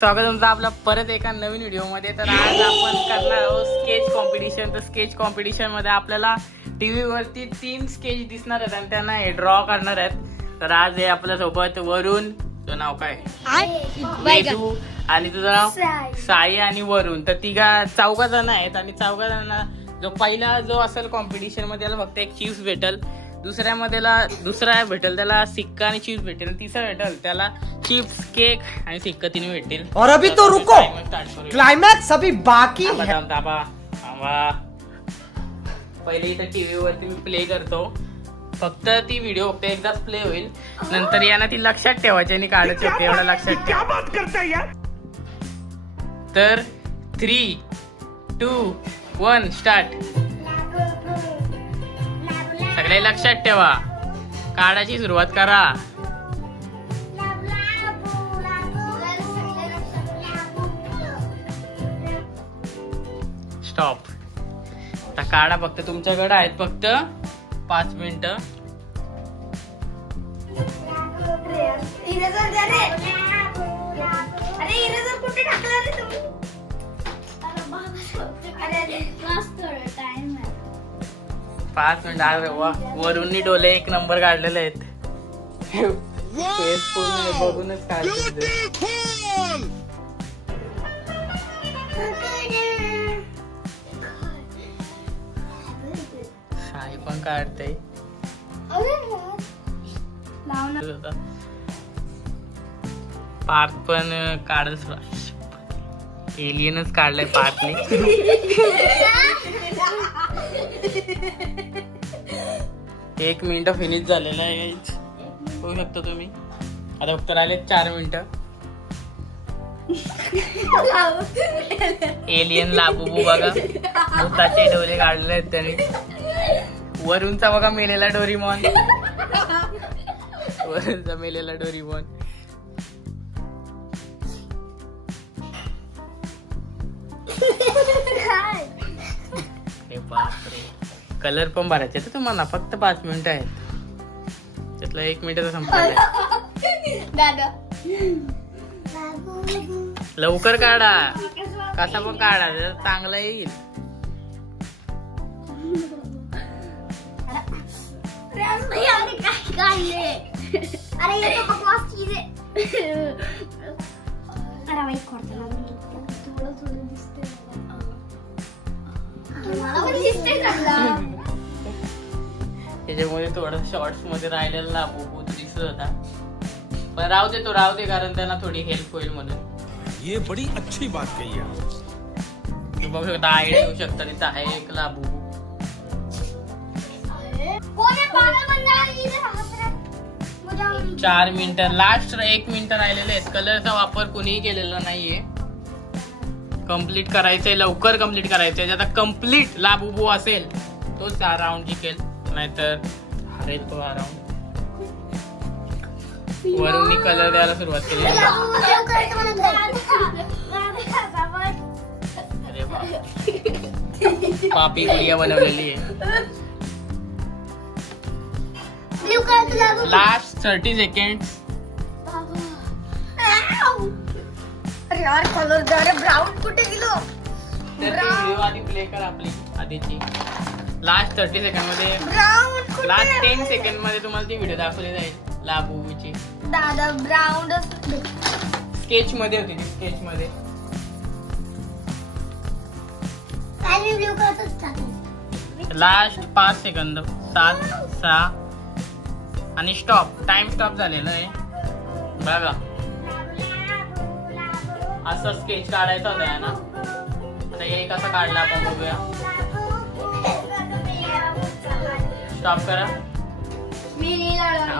स्वागत तुमचं आपला परत एका नवीन व्हिडिओमध्ये। तर आज आपण करणार आहोत स्केच कॉम्पिटिशन। तर स्केच कॉम्पिटिशन मध्ये आपल्याला टीव्ही वरती 3 स्केच दिसणार आहेत आणि त्यांना हे ड्रॉ करणार आहेत। तर आज हे आपल्या सोबत वरुण, तुझं नाव काय? वेदू आणि तुझं नाव साई आणि वरुण। तर चौघा जण आहेत आणि चौघा जणांना जो पहिला जो असेल कॉम्पिटिशन मध्ये त्याला फक्त एक चिप्स भेटेल, दुसरा भेटेल त्याला सिक्का आणि चिप्स भेटेल, तिसरा भेटेल त्याला चिप्स केक आणि सिक्का तिने भेटेल। और अभी तो रुको, क्लाइमैक्स अभी बाकी है। पहिले इथं टीव्ही वरती मी प्ले करतो, फक्त ती व्हिडिओ फक्त एकदाच प्ले होईल, नंतर यांना ती लक्षात ठेवायची आणि काढायची होती, एवढं लक्षात ठेवा। बात करताय यार। तर 3, 2, 1 स्टार्ट। सगळे लक्षात ठेवा, काढायची सुरुवात करा। स्टॉप। आता काढा, फक्त तुमच्याकडे आहेत फक्त 5 मिनिटं। पाच मिनिट। अरे वा, वरूननी डोले एक नंबर काढलेले आहेत। बघूनच काढले। साई पण काढते। पार्थ पण काढत, एलियनच काढलाय पार्थने। 1 मिनिट फिनिश झालेला आहे, बघू शकता तुम्ही। आता फक्त राहिले 4 मिनिटं। एलियन लाबूबू बघा, भूताचे डोळे काढले आहेत त्याने। वरूनचा बघा मेलेला डोरीमॉन, वरूनचा मेलेला डोरीमॉन। बापरे, कलर पण भरायचे तर तुम्हाला फक्त 5 मिनिटं आहेत, त्यातलं 1 मिनिट संपलं। लवकर काढा, कसा पण काढा, चांगला येईल। त्याच्यामुळे थोडं शॉर्ट्स मध्ये राहिलेला लाबू दिसत होता, पण राहू दे कारण त्यांना थोडी हेल्प होईल म्हणून। ये बड़ी अच्छी बात कही आप। तुम्ही बघू शकता, आयडिया येऊ शकता, तिथं आहे एक लाबू। 4 मिनिटं, लास्ट 1 मिनिट राहिलेले आहेत। कलरचा वापर कोणीही केलेला नाहीये, कम्प्लीट करायचंय, लवकर कम्प्लीट करायचंय। आता कम्प्लीट लाबूबू असेल तोच हा राऊंड जिंकेल, नाहीतर हरेल तो हा राऊंड। वरूननी कलर द्यायला सुरुवात केली। अरे बाप, पापी गुडिया बनवलेली आहे। Last 30 seconds. अरे यार, कलर जरा ब्राउन कुठे गेलो? व्हिडिओ आधी प्ले कर आपली आधीची। लास्ट 30 सेकंड मध्ये, लास्ट 10 सेकंड मध्ये तुम्हाला ती व्हिडिओ दाखवली जाईल लाबूची। दादा ब्राउन स्केच मध्ये होती ती, स्केच मध्ये। लास्ट 5 सेकंद, 7, 6 आणि स्टॉप। टाइम स्टॉप झालेला आहे बघा। असं स्केच काढायचा होता ना, आता हे कसा काढला आपण बघूया। स्टॉप करा,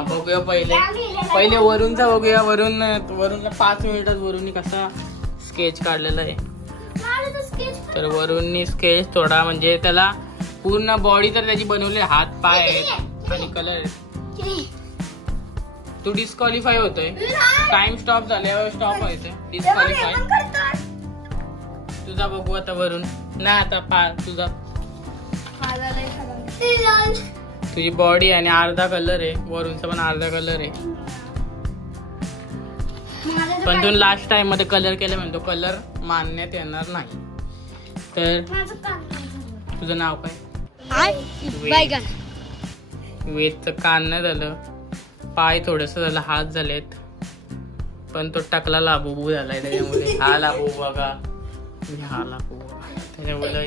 बघूया। पहिले वरूनचा बघूया। वरूनला 5 मिनिटात वरूननी कसा स्केच काढलेला आहे। तर वरूननी स्केच थोडा, म्हणजे त्याला पूर्ण बॉडी तर त्याची बनवली, हात पाय आहेत आणि कलर। तू डिस्क्वालिफाय होतोय, टाइम स्टॉप झाल्यावर स्टॉप व्हायचंय, डिस्क्वालिफाय। तुझा बघू आता वरून ना, आता तुझा तुझी बॉडी आणि अर्धा कलर आहे, वरूनचा पण अर्धा कलर आहे। पण तू लास्ट टाइम मध्ये कलर केला म्हणतो कलर मानण्यात येणार नाही. तर तुझं नाव काय? वेदचं कान नाही झालं, पाय थोडस झालं, हात झालेत, पण तो टाकला लाबूबू झालाय त्याच्यामुळे. हा लाबू बघा, हा लाबू बघा, त्याच्यामुळे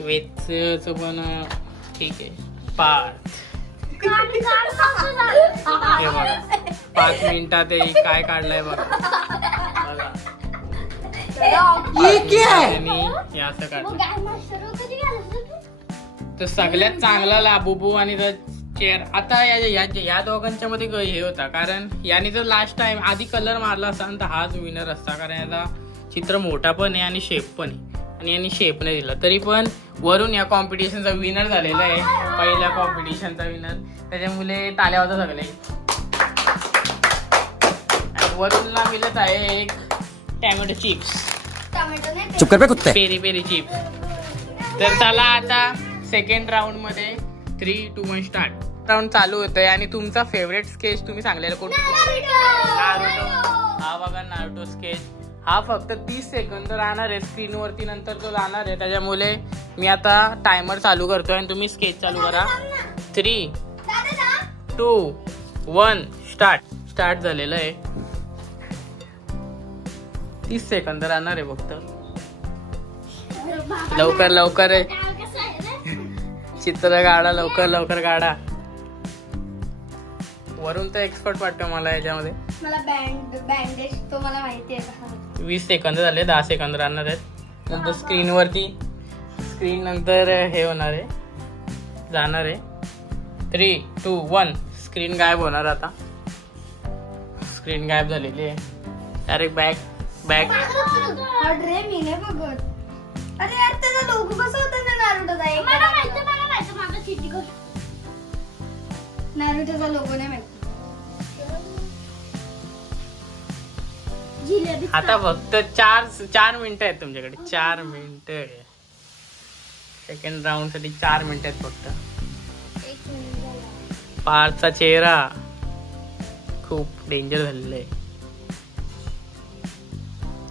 वेदच पण ठीक आहे. पाच हे बघा 5 मिनिटात काय काढलंय बघा. बघा असं काढलं. तर सगळ्यात चांगला लाबूबू आणि चेअर. आता या दोघांच्या मध्ये हे होता, कारण याने जर लास्ट टाइम आधी कलर मारला असता तर हाच विनर असता, कारण याचा चित्र मोठा पण आहे आणि शेप पण आहे, आणि यांनी शेप नाही दिला. तरी पण वरून या कॉम्पिटिशनचा विनर झालेला आहे, पहिल्या कॉम्पिटिशनचा विनर. त्याच्यामुळे ताल्या होता सगळे. वरूनला मिळत आहे एक tomato chips, peri peri chips. तर चला आता सेकंड राऊंड मध्ये 3, 2, 1 स्टार्ट. राऊंड चालू होतोय आणि तुमचा फेवरेट स्केच तुम्ही सांगलेला कोणता? नारुतो. हा बघा नारुतो स्केच. हा फक्त 30 सेकंद राहणार आहे स्क्रीनवरती, नंतर तो जाणार आहे. त्याच्यामुळे मी आता टायमर चालू करतोय आणि तुम्ही स्केच चालू करा. 3, 2, 1 स्टार्ट झालेलं आहे. 30 सेकंद राहणार आहे फक्त. लवकर लवकर चित्र काढा, लवकर काढा. वरून तर एक्सपर्ट वाटतो मला याच्यामध्ये. मला बँडेज तो मला माहिती आहे. 20 सेकंद झाले, 10 सेकंद राहणार आहेत. नंतर स्क्रीन नंतर हे होणार आहे, जाणार आहे. 3, 2, 1 स्क्रीन गायब होणार. आता स्क्रीन गायब झालेली आहे. Direct back. अरे मी नाही बघत. अरे यार त्याचा लोगो कसा होता ना नारुटोचा? मला माहिती माझा चिठी कर. नारुटोचा लोगो नाही माहिती. आता फक्त 4 मिनिटं आहेत तुमच्याकडे. 4 मिनिटं. सेकंड राऊंड साठी 4 मिनिटं आहेत फक्त. पार्थचा चेहरा खूप डेंजर झालेला आहे.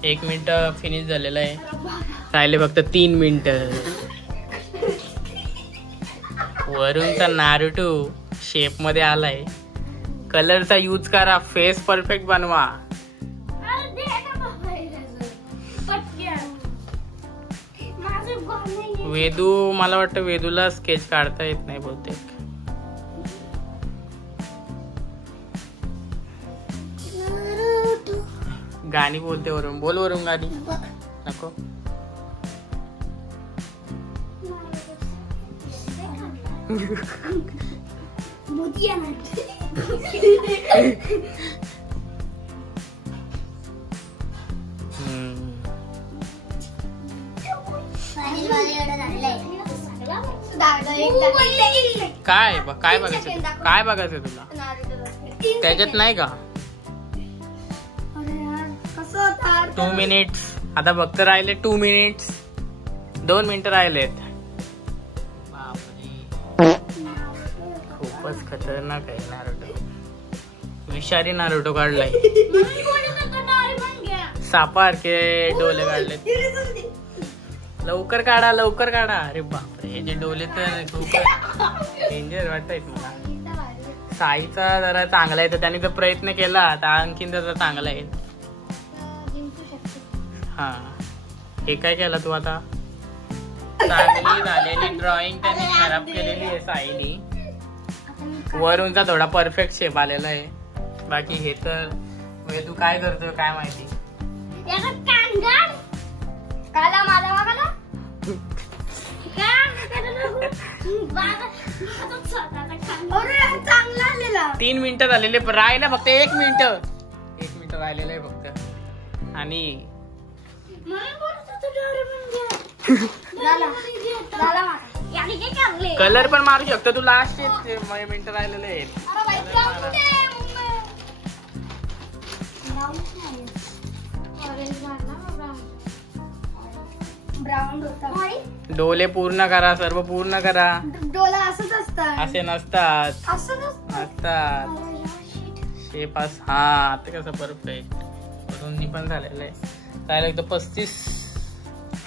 1 मिनिट फिनिश झालेला आहे. राहिले फक्त 3 मिनिटं. वरूनचा नारुटो शेप मध्ये आलाय. कलरचा यूज करा, फेस परफेक्ट बनवा. वेदू, मला वाटतं वेदूला स्केच काढता येत नाही बहुतेक. गाणी बोलते वरून. बोल वरून गाणी. नको. काय बघायचं तुला? त्याच्यात नाही का? 2 मिनिट्स आता फक्त राहिले. 2 मिनिट्स. 2 मिनिटं राहिलेत. खूपच खतरनाक आहे नारुटो. विषारी नारुटो काढलाय. सापारखे डोले काढलेत. लवकर काढा. अरे बापरे, हे जे डोले तर खूप डेंजर वाटतायत मला. साईचा जरा चांगला आहे, तर त्याने जर प्रयत्न केला तर आणखीन जरा चांगला आहे. हा, हे काय केलं तू आता? चांगली झालेली ड्रॉइंग त्याने खराब केलेली आहे साईनी. वरूनचा थोडा परफेक्ट शेप आलेला आहे. बाकी हे तर वेदू काय करतोय काय माहिती. चांगला आलेला. 3 मिनिटं झालेले, राहिलं फक्त 1 मिनिट राहिलेलं आहे फक्त. आणि कलर पण मारू शकतो तू. लास्ट मिनिट राहिलेले आहेत. डोले पूर्ण करा, सर्व पूर्ण करा. डोला असंच असतात, असे नसतात. शेप. हा, आता कसं परफेक्ट. दोन्ही पण झालेलं आहे. राहिलं एकदा 35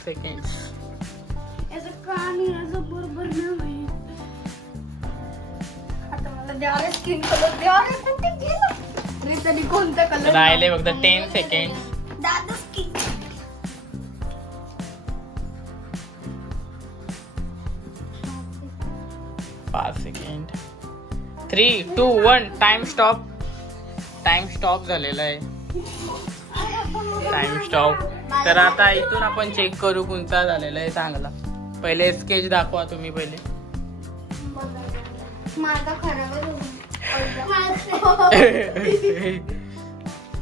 सेकंड. बरोबर नाही आता मला द्या रे स्किन कलर द्या रे तरी कोणता कलर राहिले फक्त 10 सेकंड. दादा skin 5 second. 3, 2, 1 time stop. Time stop झालेला आहे. Time stop. तर आता इथून आपण चेक करू कोणता झालेला आहे चांगला. पहिले स्केच दाखवा तुम्ही पहिले. माझा खराबच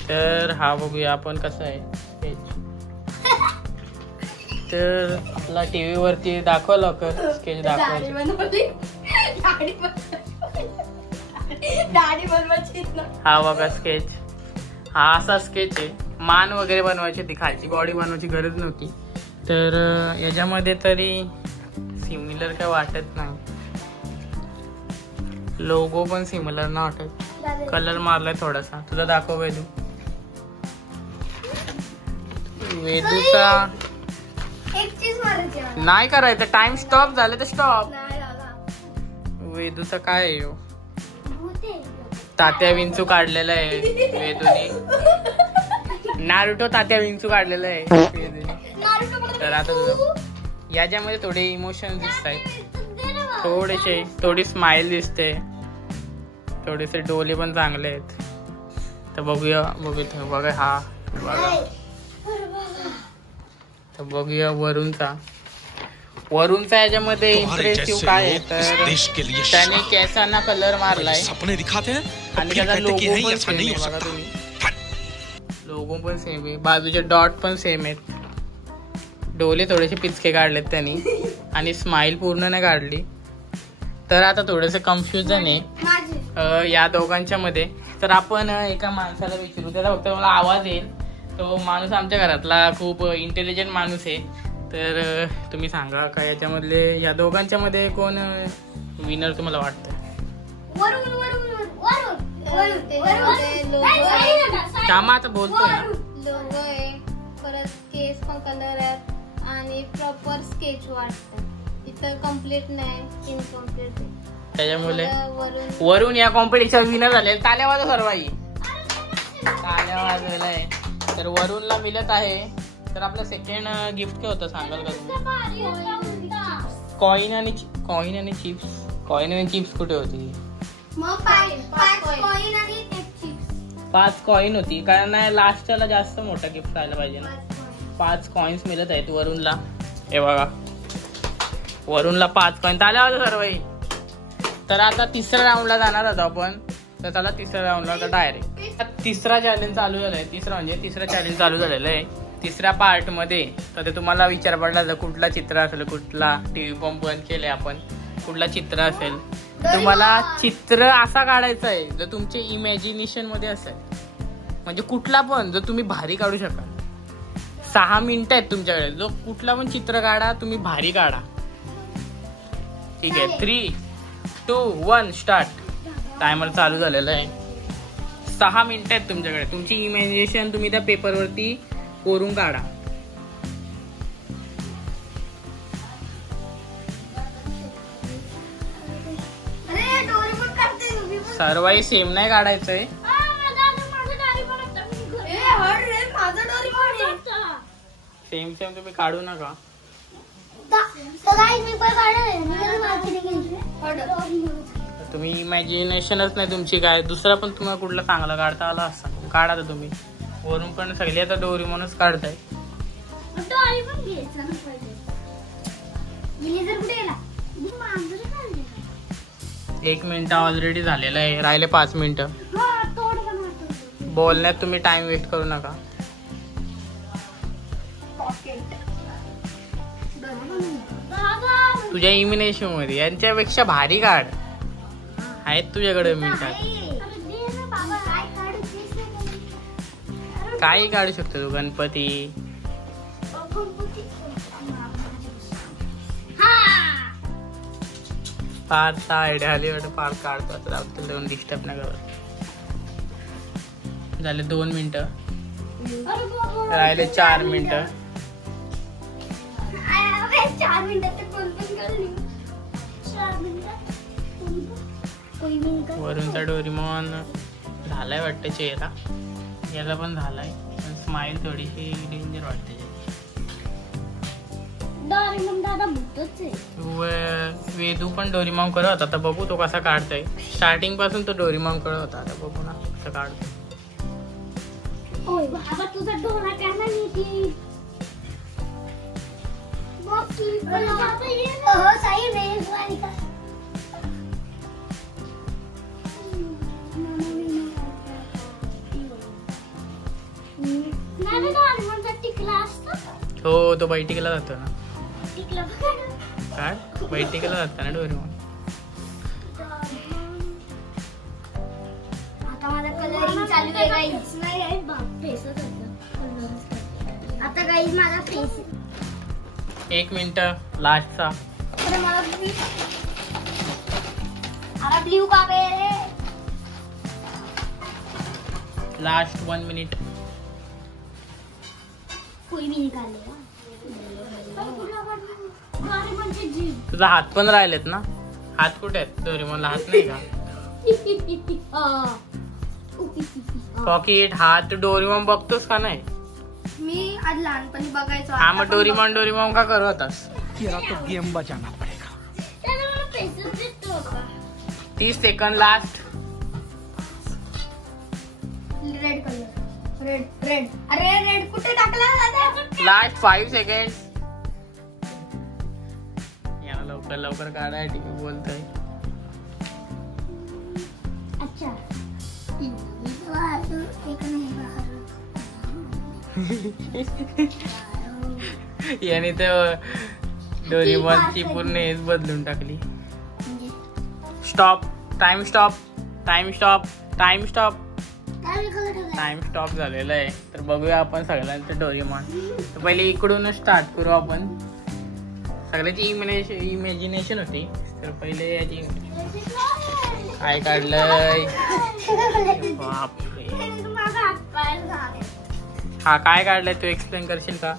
तर हा बघूया आपण कसा आहे स्केच. तर आपला टीव्ही वरती दाखवा लवकर स्केच दाखवायचं. हा बघा स्केच. हा असा स्केच आहे. मान वगैरे बनवायची होती, खालची बॉडी बनवायची गरज नव्हती. तर याच्यामध्ये तरी सिमिलर काय वाटत नाही. लोगो पण सिमिलर ना वाटत. कलर मारलाय थोडासा. तुझा दाखव वेदू. वेदूचा एक चीज मारायची नाही करायचं. टाइम स्टॉप झालं तर स्टॉप. वेदूचा काय आहे? तात्या विंचू काढलेला आहे वेदूने. नारुटो तात्या विंचू काढलेला आहे वेदूने. तर आता याच्यामध्ये थोडे इमोशन दिसत आहेत. थोडेसे थोडी स्माइल दिसते. थोडेसे डोळे पण चांगले आहेत. तर बघूया बघा हा बघा. तर बघूया वरूनचा याच्यामध्ये इम्प्रेसिव्ह काय आहे तर त्याने केसांना कलर मारलाय आणि त्याचा लोगो पण सेम आहे. बघा तुम्ही लोगो पण सेम आहे. बाजूचे डॉट पण सेम आहेत. डोळे थोडेसे पिचके काढलेत त्यांनी आणि स्माइल पूर्ण नाही काढली. तर आता थोडंसं कन्फ्युजन आहे या दोघांच्या मध्ये. तर आपण एका माणसाला विचारू. त्याला फक्त मला आवाज येईल. तो माणूस आमच्या घरातला खूप इंटेलिजंट माणूस आहे. तर तुम्ही सांगा का याच्यामधले या दोघांच्या मध्ये कोण विनर तुम्हाला वाटतं? श्यामा आता बोलतोय ना. लोगो आहे, परत केस पण कलर आहे आणि प्रॉपर स्केच वाटतं. इथं कम्प्लीट नाही, इनकम्प्लीट आहे. त्याच्यामुळे वरून या कॉम्पिटिशन विनर झाले. ताल्या वाजव सर्वाई. ताल्या वाजवलाय. तर वरूनला मिळत आहे. तर आपलं सेकंड गिफ्ट काय होतं सांगाल का तुम्ही? कॉइन आणि चिप्स. कॉइन आणि चिप्स कुठे होती? 5 कॉइन होती. कारण लास्टला जास्त मोठा गिफ्ट राहायला पाहिजे ना. 5 कॉइन्स मिळत आहेत वरूनला. हे बघा वरूनला 5 कॉइन. आल्या होत्या सर्वही. तर आता तिसऱ्या राऊंडला जाणार होतो आपण. तर त्याला तिसऱ्या राऊंडला आता डायरेक्ट तिसरा चॅलेंज चालू झालाय. तिसरा चॅलेंज चालू झालेलं आहे. तिसऱ्या पार्ट मध्ये तर ते तुम्हाला विचार पडला तर कुठला चित्र असेल, कुठला टीव्ही पंप बंद केले आपण, कुठला चित्र असेल. तुम्हाला चित्र असा काढायचा आहे जर तुमच्या इमॅजिनेशन मध्ये असेल. म्हणजे कुठला पण जो तुम्ही भारी काढू शकाल. 6 मिनिटं आहेत तुमच्याकडे. जो कुठला पण चित्र काढा तुम्ही, भारी काढा. ठीक आहे. 3, 2, 1 स्टार्ट. टायमर चालू झालेला आहे. 6 मिनिटं आहेत तुमच्याकडे. तुमची इमॅजिनेशन तुम्ही त्या पेपरवरती कोरून काढा. सर्वाही सेम नाही काढायचंय. सेम तुम्ही काढू नका. तुम्ही इमॅजिनेशनच नाही तुमची काय. दुसरा पण तुम्हाला कुठला चांगला काढता आला असता काढा. तर तुम्ही वरून पण सगळे आता डोरेमॉनच काढताय. 1 मिनिट ऑलरेडी झालेलं आहे. राहिले 5 मिनिटं. बोलण्यात तुम्ही टाइम वेस्ट करू नका. तुझ्या इमॅजिनेशन मध्ये यांच्यापेक्षा भारी काढ. आहेत तुझ्याकडे मी काही काढू शकतो. तू गणपती फारसा आयडिया आली वाटत. फार काढतो. 2 डिस्टर्ब नाही करत. झाले 2 मिनिटं. राहिले 4 मिनिटं. 4 मिनिटात कोण पण करली 4 मिनिटात वरूनचा डोरेमॉन झालाय वाटतं चेहरा, याला पण झालाय, पण स्माइल थोडीशी डेंजर वाटते. डोरेमॉन दादा भूतच आहे. वेदू पण डोरेमॉन करत होता, आता बघू तो कसा काढतोय. स्टार्टिंग पासून तो डोरेमॉन करत होता, आता बघू ना कसं काढतोय. ओय बाबा तुझा डोरा काय नाही बाकी हो साई वेळवाणी का नाही डोरेमॉनचा टिकला असतो. हो तो बैठकीला जातो ना. टिकला काय बैठकीला जातो ना डोरेमॉन. आता माझा कलरिंग चालू आहे गाईज. नाही आहे बाप फेसच होता आता गाईज माझा फेस. 1 मिनिट लास्टचा. अरे मला अरे ब्ल्यू का बे रे. Last 1 minute. कोई भी निकालेगा. तुझा हात पण राहिलेत ना. हात कुठे आहेत डोरेमॉनला? हात नाही का? पॉकेट हात डोरेमॉन बघतोस का नाही? मी आज लहानपणी बघायचो. हा मग डोरेमॉन का करत होतास? तेरा तो गेम बजाना पडेगा. 30 second last. Red colour red. अरे रेड कुठे टाकला? Last 5 second. याला लवकर काढाय. ठीक आहे बोलतोय. अच्छा याने तर डोरेमॉनची पूर्ण हेच बदलून टाकली. स्टॉप. टाइम स्टॉप झालेला आहे. तर बघूया आपण सगळ्यांचं डोरेमॉन. तर पहिले इकडूनच स्टार्ट करू आपण. सगळ्याची इमॅजिनेशन होती. तर पहिले याची काय काढलंय. बापरे. हा काय काढलंय तू एक्सप्लेन करशील का?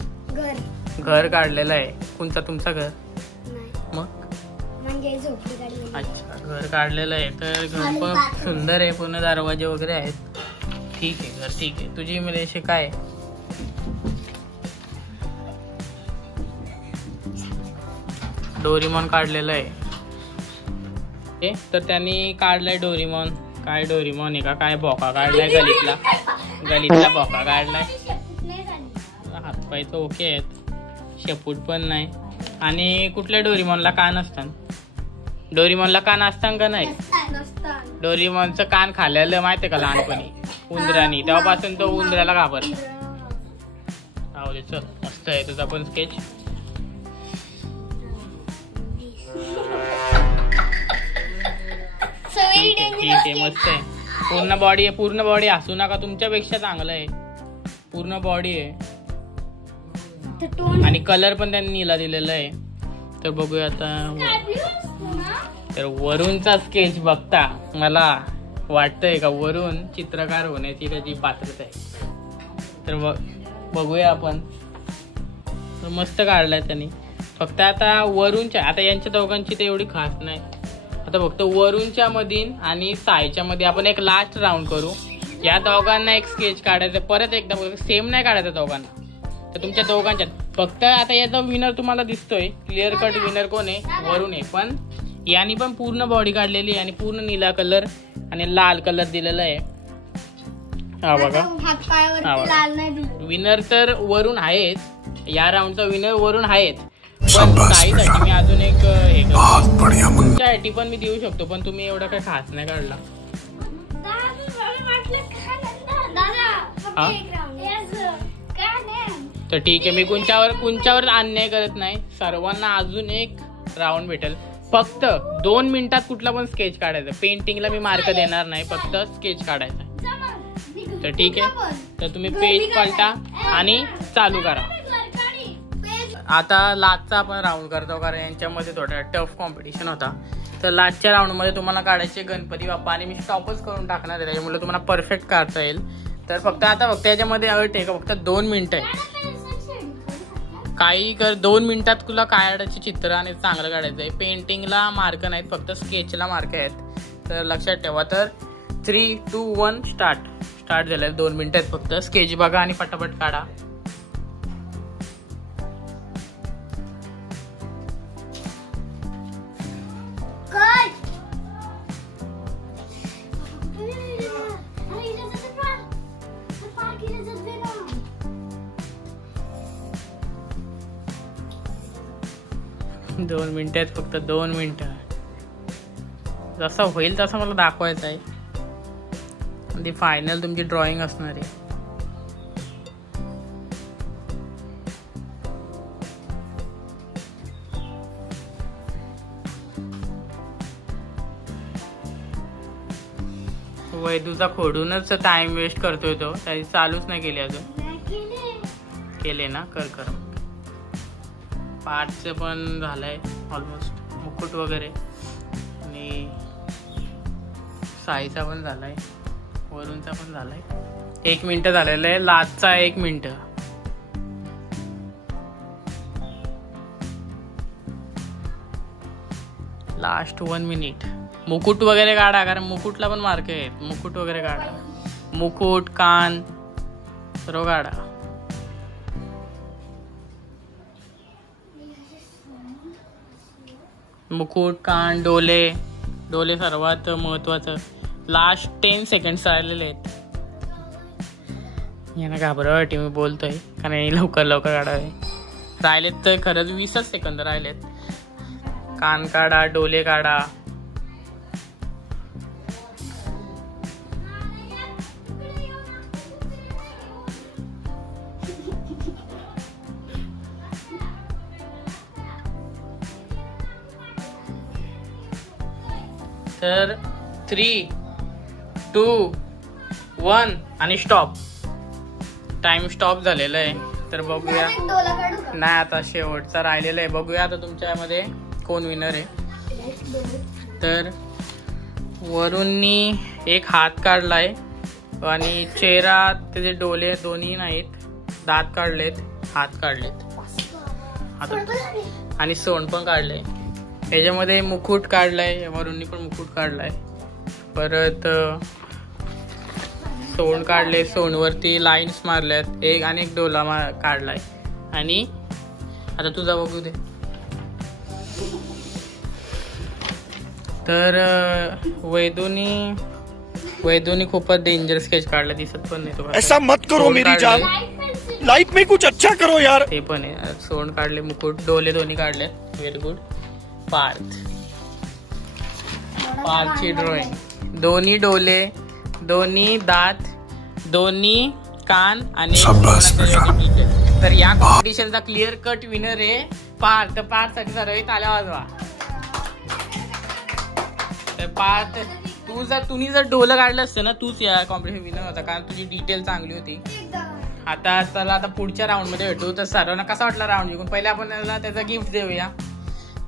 घर काढलेलं आहे. कोणता तुमचं घर? मग म्हणजे झोपडी काढली. अच्छा घर काढलेलं आहे. तर घर पण सुंदर आहे. पूर्ण दरवाजे वगैरे आहेत. ठीक आहे घर ठीक आहे. तुझी इमॅजिनेशन काय आहे? डोरेमॉन काढलेलं आहे. तर त्यांनी काढलाय डोरेमॉन. काय डोरेमॉन आहे का काय बोका काढलाय गलीतला बोका काढलाय. हातपाय तर ओके आहेत. शेपूट पण नाही. आणि कुठल्या डोरेमॉनला कान असतात? डोरेमॉनला कान असतात का नाही? डोरेमॉनचं कान खाल्लेलं माहितीये का लहानपणी उंदरानी. तेव्हापासून तो उंदराला घाबरतो. चल मस्त आहे तुझा पण स्केच. ठीक आहे मस्त आहे. पूर्ण बॉडी हसू नका. तुमच्यापेक्षा चांगलं आहे. पूर्ण बॉडी आहे. आणि कलर पण त्यांनी नीला दिलेला आहे. तर बघूया आता. तर वरूनचा स्केच बघता मला वाटतंय का वरून चित्रकार होण्याची त्याची पात्रता आहे. तर बघूया आपण. तर मस्त काढलाय त्यांनी. फक्त आता वरूनच्या आता यांच्या दोघांची तर एवढी खास नाही. आता फक्त वरूनच्या मधील आणि सायच्या मध्ये आपण एक लास्ट राऊंड करू. या दोघांना एक स्केच काढायचं. परत एकदा सेम नाही काढायचं दोघांना. तर तुमच्या दोघांच्यात फक्त आता याचा विनर तुम्हाला दिसतोय. क्लिअर कट विनर कोण आहे? वरून आहे. पण यांनी पण पूर्ण बॉडी काढलेली आणि पूर्ण निळा कलर आणि लाल कलर दिलेला आहे. हा बघा विनर तर वरून आहेच. या राऊंडचा विनर वरून आहेच. पण काहीसाठी मी अजून एक हे तुमच्यासाठी पण मी देऊ शकतो. पण तुम्ही एवढा काही खास नाही काढला. तर ठीक आहे. मी कुंच्यावर अन्याय करत नाही. सर्वांना अजून एक राऊंड भेटेल. फक्त 2 मिनिटात कुठला पण स्केच काढायचा. पेंटिंगला मी मार्क देणार नाही. फक्त स्केच काढायचा. तर ठीक आहे. तर तुम्ही पेज पलटा आणि चालू करा. आता लास्टचा आपण राऊंड करतो कारण यांच्यामध्ये थोडा टफ कॉम्पिटिशन होता. तर लास्टच्या राऊंडमध्ये तुम्हाला काढायचे गणपती बाप्पा आणि मी स्टॉपच करून टाकणार आहे. त्याच्यामुळे तुम्हाला परफेक्ट काढता येईल. तर फक्त याच्यामध्ये अट आहे का फक्त 2 मिनिटं आहे. काही कर 2 मिनिटात तुला काढायचे चित्र आणि चांगलं काढायचं आहे. पेंटिंगला मार्क नाहीत, फक्त स्केचला मार्क आहेत. तर लक्षात ठेवा. तर 3, 2, 1 स्टार्ट झालेलं. 2 मिनिटं आहेत फक्त. स्केच बघा आणि पटापट काढा. दोन मिनिटं आहेत फक्त. 2 मिनिटं. जसं होईल तसं मला दाखवायचं आहे. ती फायनल तुमची ड्रॉइंग असणार आहे. वैदूचा खोडूनच टाइम वेस्ट करतोय तो. त्याची चालूच नाही केली अजून. केले ना. कर. पार्टचं पण झालंय ऑलमोस्ट. मुकुट वगैरे आणि साईचा पण झालाय. वरूनचा पण झालाय. 1 मिनिट झालेलं आहे. लास्टचा 1 मिनिट. Last 1 minute. मुकुट वगैरे काढा कारण मुकुटला पण मार्क आहेत. मुकुट वगैरे काढा. मुकुट, कान सर्व काढा. मुकुट, कान, डोले सर्वात महत्वाचं. लास्ट 10 सेकंड्स राहिलेले आहेत. यांना घाबरवाटी मी बोलतोय कारण हे लवकर काढावे. राहिलेत तर खरंच 20च सेकंद राहिलेत. कान काढा, डोले काढा. तर 3, 2, 1 आणि स्टॉप. टाइम स्टॉप झालेला आहे. तर बघूया. नाही आता शेवटचा राहिलेला आहे. बघूया आता तुमच्यामध्ये कोण विनर आहे. तर वरूननी एक हात काढलाय आणि चेहरा, त्याचे डोले दोन्ही नाहीत. दात काढलेत, हात काढलेत आणि सोंड पण काढले. याच्यामध्ये मुकुट काढलाय. वरूननी पण मुकुट काढलाय. परत सोंड काढले. सोंडवरती लाईन्स मारल्यात. एक डोला काढलाय. आणि आता तुझा बघू दे. तर वैदूनी खूपच डेंजर स्केच काढला. दिसत पण नाही तो. ऐसा मत करो मेरी जान. लाइफ में कुछ अच्छा करो यार. ते पण आहे. सोंड काढले, मुकुट, डोले दोन्ही काढले. Very good. पार्थची ड्रॉइंग. दोन्ही डोले, दोन्ही दात, दोन्ही कान आणि तर या कॉम्पिटिशनचा क्लिअर कट विनर आहे पार्थ. पार्थसाठी सर्व ताल्या वाजवा. तर पार्थ तुम्ही जर डोलं काढलं असतं ना तूच या कॉम्पिटिशन विनर होता कारण तुझी डिटेल चांगली होती. आता पुढच्या राऊंड मध्ये भेटू. तर सर्वांना कसा वाटला राऊंड जिंकून. पहिले आपण त्याचा गिफ्ट देऊया.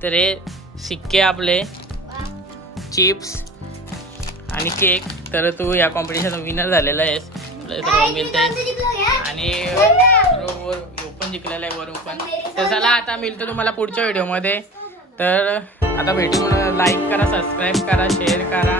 तर हे सिक्के आपले, चिप्स आणि केक. तर तू या कॉम्पिटिशन विनर झालेला आहेस. मिळतंय आणि पण जिंकलेला आहे वरून पण. तर चला आता मिळतो तुम्हाला पुढच्या व्हिडिओमध्ये. तर आता भेटून लाईक करा, सबस्क्राईब करा, शेअर करा.